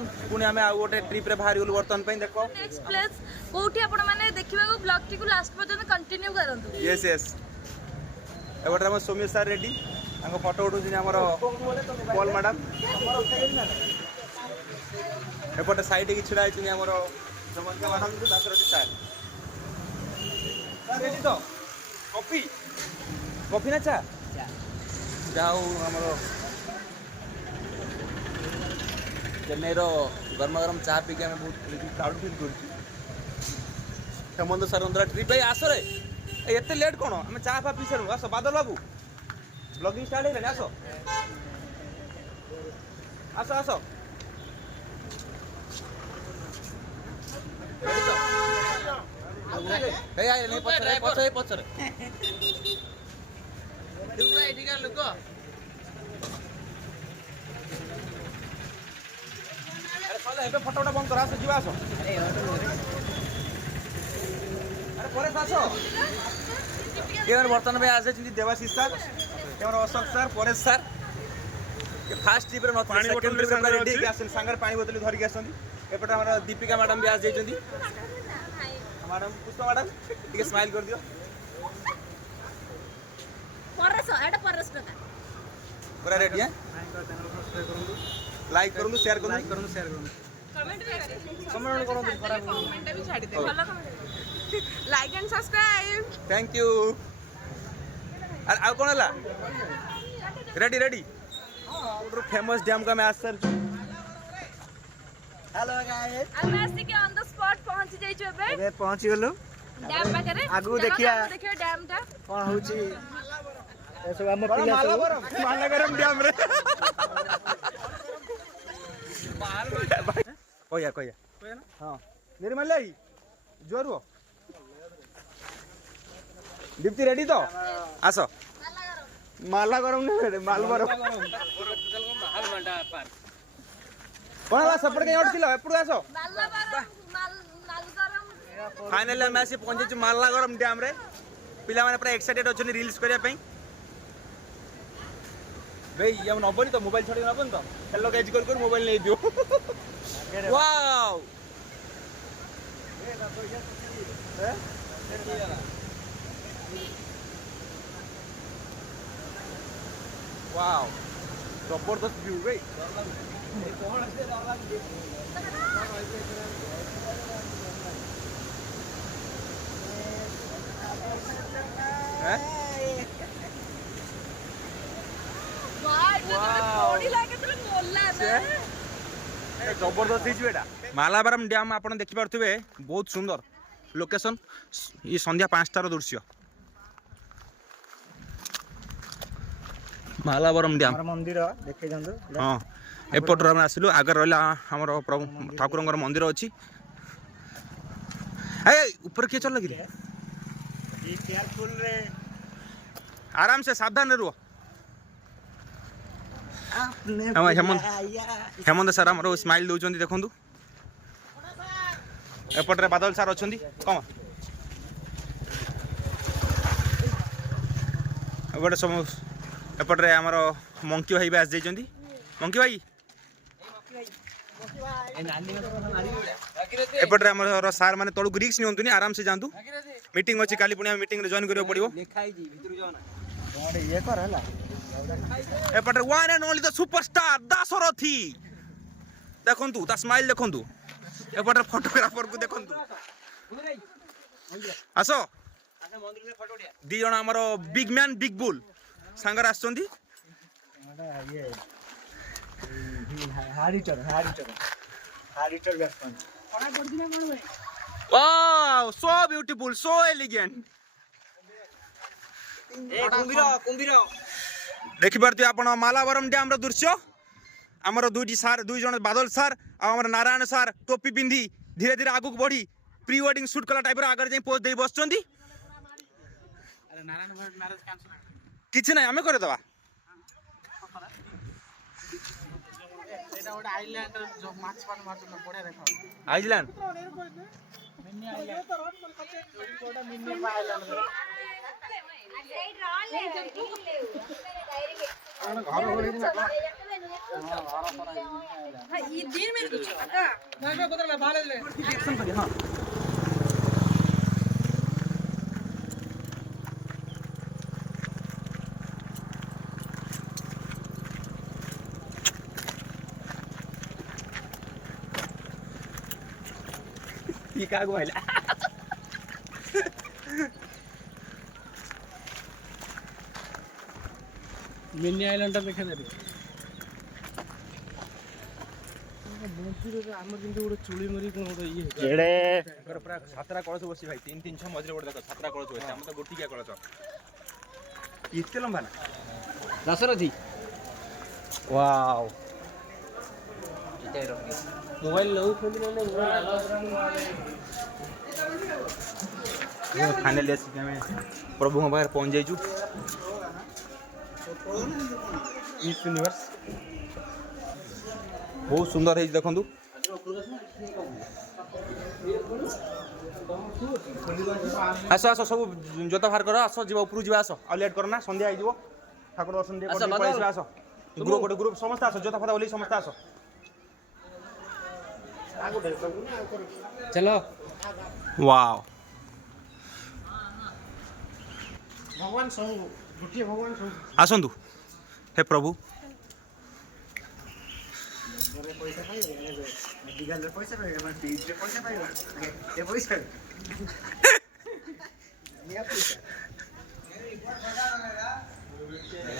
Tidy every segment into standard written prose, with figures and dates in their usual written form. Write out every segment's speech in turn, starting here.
वर्तमान पुणी आम आउ गोटे ट्रिप रे बाहर गलु वर्तमान पे देखो नेक्स्ट प्लेस कोठी आपण माने देखिबा को ब्लॉग टी को लास्ट पर्यंत कंटिन्यू करंतु। यस यस एबोटे हम सौम्य सर रेडी आंको फोटो उठु जिन हमर पॉल मैडम एपटे साइड की छिड़ा आइछिन हमर समंका मैडम को दासरथी सर सर रेडी तो कॉफी कॉफी ना चा जाओ हमर चेन्नई रो गरमा गरम चाह पी के हमें बहुत प्राउड फील कर हेमंत सर अंदर ट्रिप भाई आस रे एते लेट कोन हम चाह पा पी सर आस बादल बाबू ब्लॉगिंग स्टार्ट है आसो आसो आसो हे आइ नहीं पछरे पछरे पछरे दुबरा एठिका लोक अरे चल एबे फोटोटा बंद करा आसो जीवा आसो अरे परे आसो ये बर्तन में आसे चिंती देवाशीष सर ये Ashok sir Paresh sir fast trip रे पानी बोतल रेडी के आसन संगर पानी बोतल धर के आसंती एपटे हमर दीपिका मैडम भी आ जाइछंती मैडम पुष्पा मैडम ठीक स्माइल कर दियो परस एटा परस टका पूरा रेडी है लाइक करूँ शेयर करूँ कमेंट भी छाड़ी दे भलो comment like and subscribe thank you अरे आ कोन हला रेडी रेडी फेमस डैम का मैं आज सर हेलो गाइस हम आसी के ऑन द स्पॉट पहुंच जाई छु एबे पहुंच गेलो डैम पाखरे आगु देखिया डैम टा कोन होची ए सब हम पिला सब माला गरम डैम रे कोया ना हां निर्मल लाई जोर हो दीप्ति रेडी तो आसो माला गरम नहीं माल गरम कौन वाला सपड़ के उठथिलो एपड़ आसो फाइनली हम आसी पहुंचे माला गरम डैम रे पिला माने पूरा एक्साइटेड अछन रील्स करिया पई भाई ये नबनी तो मोबाइल छोड़ी नबन तो हेलो गाइस कर मोबाइल नहीं दियो वाओ वाओ जबरदस्त व्यू भाई जबरदस्त मालाबारम डैम आप देखी पारे बहुत सुंदर लोकेशन ये संध्या 5टार दृश्य मालाबारम डैम मंदिर देखे जंदु हाँ एपटर हम आसिलु आगर रहला हमर प्रभु ठाकुरंगर मंदिर अछि ए ऊपर के चल लगी ये केयरफुल रे आराम से सावधान रहो हेमंत सर हमरो स्माइल दउचंदी देखंतु एपटरे बादल सर अछंदी कम एपटे सब एपटरे हमर मंकी भाई भी आस जाइचंदी मंकी भाई एपटरे हमर सर माने तळु रिक्स नियंतुनी आराम से जांतु मीटिंग अछि काली पुणी मीटिंग रे जॉइन करियो पड़ियो ये कर हला एपटरे one and only the superstar Dasarathi देखंतु ता स्माइल देखंतु एपटरे फोटोग्राफर को देखंतु आसो दी जण हमर बिग मैन बिग बुल सांगर आछंदी ये हारिटर batsman wow so beautiful so elegant ए कुंभीर देखि पारती आपण मालाबारम डैम रो दृश्य हमर दुईटी सार दुई जण बादल सार आ हमर नारायण सार टोपी पिंधी धीरे धीरे आगु बढ़ी प्री वेडिंग शूट कला टाइप रो आगर जाई पोज देई बसचंदी अरे नारायण मैरिज कैंसिल किछि नै हमें करे दवा एटा ओटा आइलैंड जो माछ पान माछ बढ़िया देखो आइलैंड ये क्या गोइला मिनी आइलैंड देखा देबे आम किंतु गोटे चुली मरी कोन गोटे इए पूरा सातरा कलश बसी भाई 3-3 मझे गोटे देख सातरा कलश बसी हम तो गोटिकिया कलश इतने लंबा ना दासरथी वाओ मोबाइल लो खोली फाइनली आसिक आम प्रभु पाखे पहुँच जाइचु मिस यूनिवर्स बहुत सुंदर है देखु आस आस सब जोता बाहर कर आस जी उपरू जा आस आ लेट करना संध्या हो ठाकुर दर्शन आस ग्रुप गोटे ग्रुप समस्त आस जोता फता बोली समस्त आस चलो वाओ भगवान सब गोटे भगवान सब आसतु हे प्रभु पैसा पाइबे मेडिकल रे पैसा पाइबे फीस रे पैसा पाइबे ए पैसा निया पैसा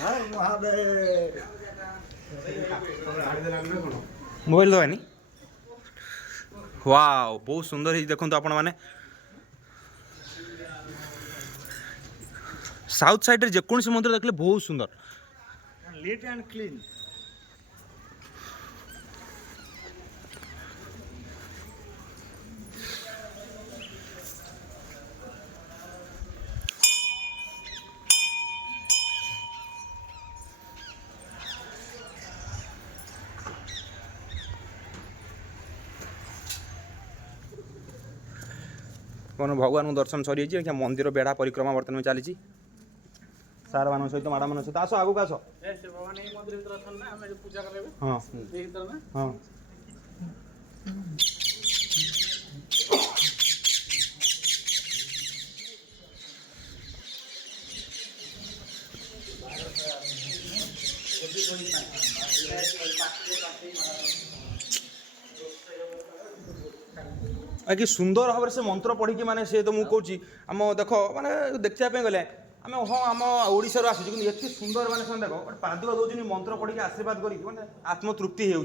यार महादेव मोबाइल दवानी वाओ बहुत सुंदर है देखो आपण मैंने साउथ साइड रे जेकोसी मंदिर देखले बहुत सुंदर लीट एंड क्लीन कौन भगवान दर्शन सरी जाइए मंदिर बेढ़ा परिक्रमा बर्तमान चली सार मान सहित मैडम मान सहित आस आगू आस हाँ हाँ कि सुंदर भाव से मंत्र पढ़ी माने से तो मुझे आम देख माने देखा गले आम हाँ आम ओडिशा आसुचे कि एत सुंदर माने से देख गोटे पादुका दौर मंत्र पढ़ी आशीर्वाद कर आत्मतृप्ति हो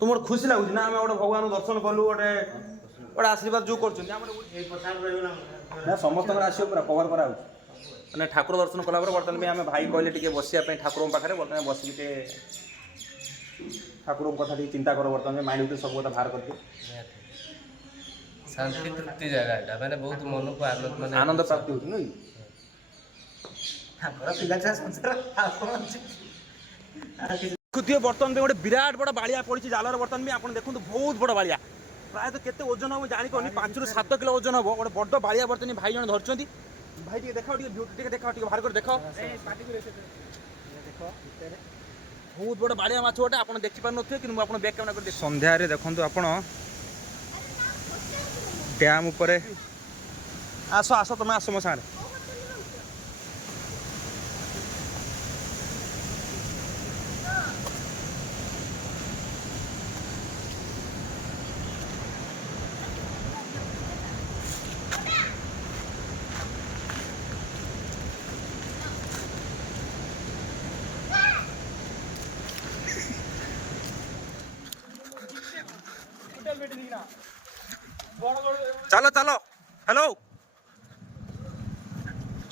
तो मोर खुशी लगुच ना आम गोटे भगवान दर्शन कलु गोटे गोटे आशीर्वाद जो कर समस्त आसो पूरा कवर करा मैंने ठाकुर दर्शन कला बर्तमान आम भाई कहले बसापी ठाकुर पाखे बर्तमान बसिक ठाकुर कथा चिंता कर बर्तमान माइंड भीतर सब कथा बाहर कर शांति तृप्ति जगह एटा माने बहुत मन को आनंद माने आनंद प्राप्ति होती नहीं देखुए बर्तमान गोटे विराट बड़ बाड़िया पड़ी जालर बर्तमान भी आप देखो बहुत बड़ बाड़िया प्रायतः केते ओजन हम जानी 5 ରୁ 7 किलो ओजन हम गोटे बड़ बाड़िया बर्तमान भाई जन धरती भाई देखाओ देखा बाहर कर देख बहुत बड़ बाड़िया माछ गोटे आप देखिपार नथिबे कि आप बैक कैमेरा कर संध्या रे देखंतु आपण डैम ऊपर आस आस तुम आस मो सारे चलो चलो हेलो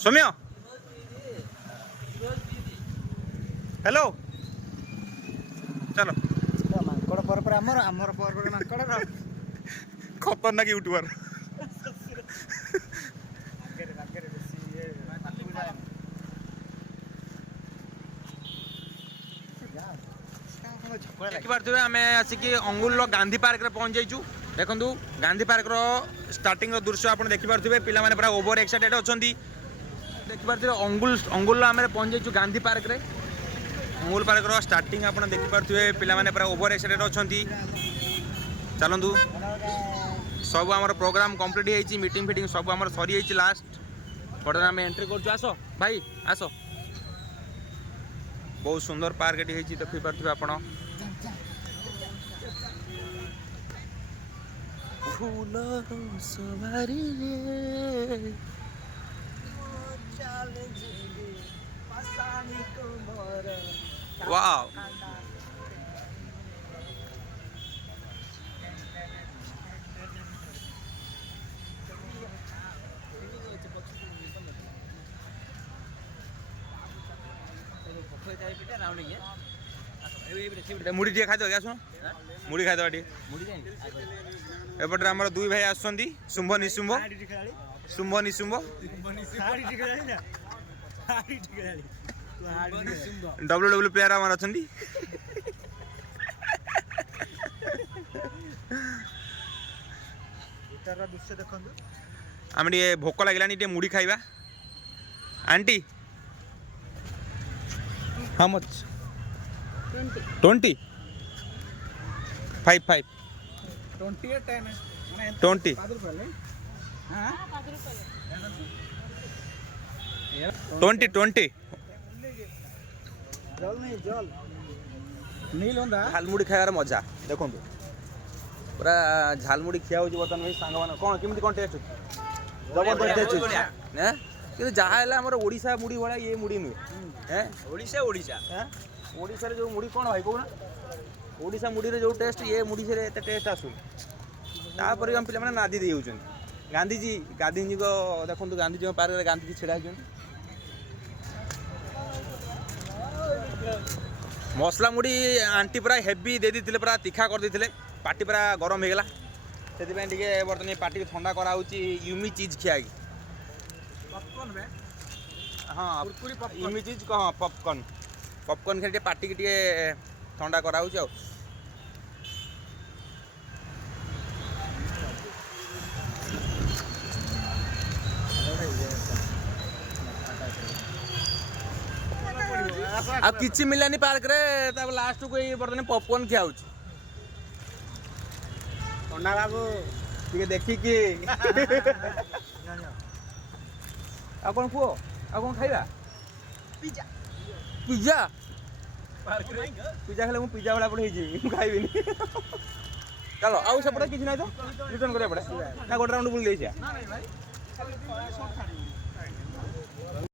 सौम्य हेलो चलो मांकड़ पर आमर आमर पर मांकड़ खतरनाक यूट्यूबर देखिपारे आम आसिक अंगुल गांधी पार्क रे पहुंच जाइचु देखु गांधी पार्क रो स्टार्टिंग दृश्य आप देखिपे पिला माने पूरा ओवर एक्साइटेड अच्छा देखिपे अंगुल आम पहुंच जाइए गांधी पार्क रे अंगुल पार्क रो स्टार्टिंग आप देखिपे पिला माने पूरा ओवर एक्साइटेड अच्छा चलतु सब आम प्रोग्राम कंप्लीट हो मीटिंग फिटिंग सब आम सरी जाइए लास्ट बर्तमान आम एंट्री कर आस भाई आस बहुत सुंदर पार्क ये देखिपे आपण फूलर सवारी रे वाओ मुड़ी टे खाद क्या सुन मुड़ी खाद एपटे आम दुई भाई आसुँच शुंभ निशुंभ शुंभ निशुंभ WWE प्लेयर आम अच्छा आम टे भोक लगे मुड़ी खाइबा आंटी हाउ मच 20 5 5 20 20 झालमुड़ी खाइबार मजा देखो पूरा झालमुड़ी खिया हो बर्तमान सांग मान कौन केमी कौन टेस्ट जबरदस्त कि जहाँ आमर ओडिशा मुड़ी भाया ये मुड़ी नुहे ओडिशा जो मुड़ी कौन भाई कहना ओडिशा मुड़ी रे जो टेस्ट ये मुड़ी से एत टेस्ट आसुन तापर हम पे नादी दे गांधीजी को देखो गांधीजी पार्क में गांधीजी छिड़ा मसला मुड़ी आंटी पूरा हेवी दे दी पूरा तीखा कर देते पार्टी पूरा गरम होगला से बर्तमान पार्टी ठंडा कराऊँगी यूमी चीज खिया हाँ यूमी चीज हाँ पॉपकॉर्न खेल पार्टी की ठंडा कराऊँ आ किछि मिलानी पार्क रे तब लास्ट को ये बर्तमान पॉपकॉर्न खिया ठंडा बाबू टिके देखी कि आ कौन पुओ आ कौन खाइबा पिज्जा पिज्जा पिज्जा खेले मु पिज्जा वाला पड़े ही खाइबिनी चलो आउ सेपटे किछि नै तो रिटर्न करे पड़े ना गोटे राउंड बुल देइछा